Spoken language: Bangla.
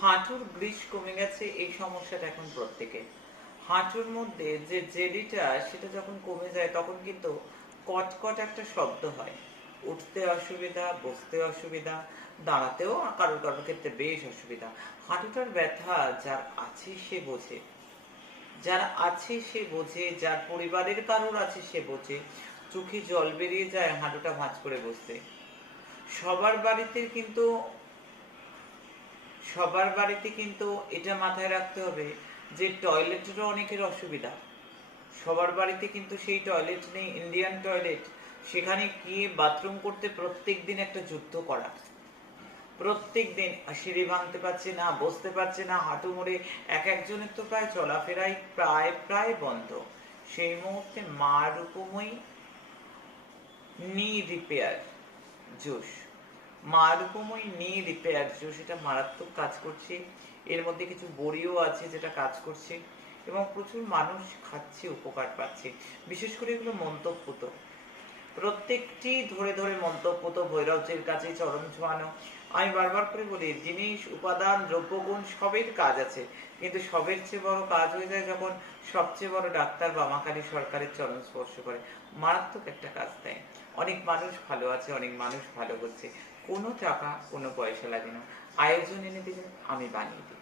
হাঁটুর গ্রিস কমে গেছে, এই সমস্যাটা এখন প্রত্যেকের। হাঁটুর মধ্যে যে জেলিটা সেটা যখন কমে যায় তখন কিন্তু কটকট একটা শব্দ হয়। উঠতে অসুবিধা, বসতে অসুবিধা, দাঁড়াতেও কারোর কারোর ক্ষেত্রে বেশ অসুবিধা। হাঁটুটার ব্যথা যার আছে সে বোঝে, যার আছে সে বোঝে, যার পরিবারের কারোর আছে সে বোঝে। চোখে জল বেরিয়ে যায় হাঁটুটা ভাঁজ করে বসতে। সবার বাড়িতে কিন্তু সবার বাড়িতে কিন্তু এটা মাথায় রাখতে হবে যে টয়লেটেরও অনেকের অসুবিধা। সবার বাড়িতে কিন্তু সেই টয়লেট নেই, ইন্ডিয়ান টয়লেট। সেখানে গিয়ে বাথরুম করতে প্রত্যেক দিন একটা যুদ্ধ করা। প্রত্যেক দিন সিঁড়ি ভাঙতে পারছে না, বসতে পারছে না, হাঁটু মুড়ে এক একজনের তো প্রায় চলাফেরাই প্রায় প্রায় বন্ধ। সেই মুহূর্তে মা রূপময়ী নি রিপেয়ার জুস, মা রূপময়ী নি রিপেয়ার জুস, এটা মারাত্মক কাজ করছে। এর মধ্যে কিছু বড়িও আছে যেটা কাজ করছে এবং প্রচুর মানুষ খাচ্ছে, উপকার পাচ্ছে। বিশেষ করে এগুলো মন্তব্য তো প্রত্যেকটি ধরে ধরে মন্তব্য তো ভৈরবজির কাছে চরণ ছোঁয়ানো। আমি বারবার করে বলি, জিনিস, উপাদান, দ্রব্যগুণ সবের কাজ আছে, কিন্তু সবের চেয়ে বড় কাজ হয়ে যায় যখন সবচেয়ে বড় ডাক্তার বামাখালী সরকারের চরণ স্পর্শ করে। মারাত্মক একটা কাজ দেয়। অনেক মানুষ ভালো আছে, অনেক মানুষ ভালো হচ্ছে। কোনো টাকা কোনো পয়সা লাগে না, আয়োজন এনে দিলে আমি বানিয়ে দিই।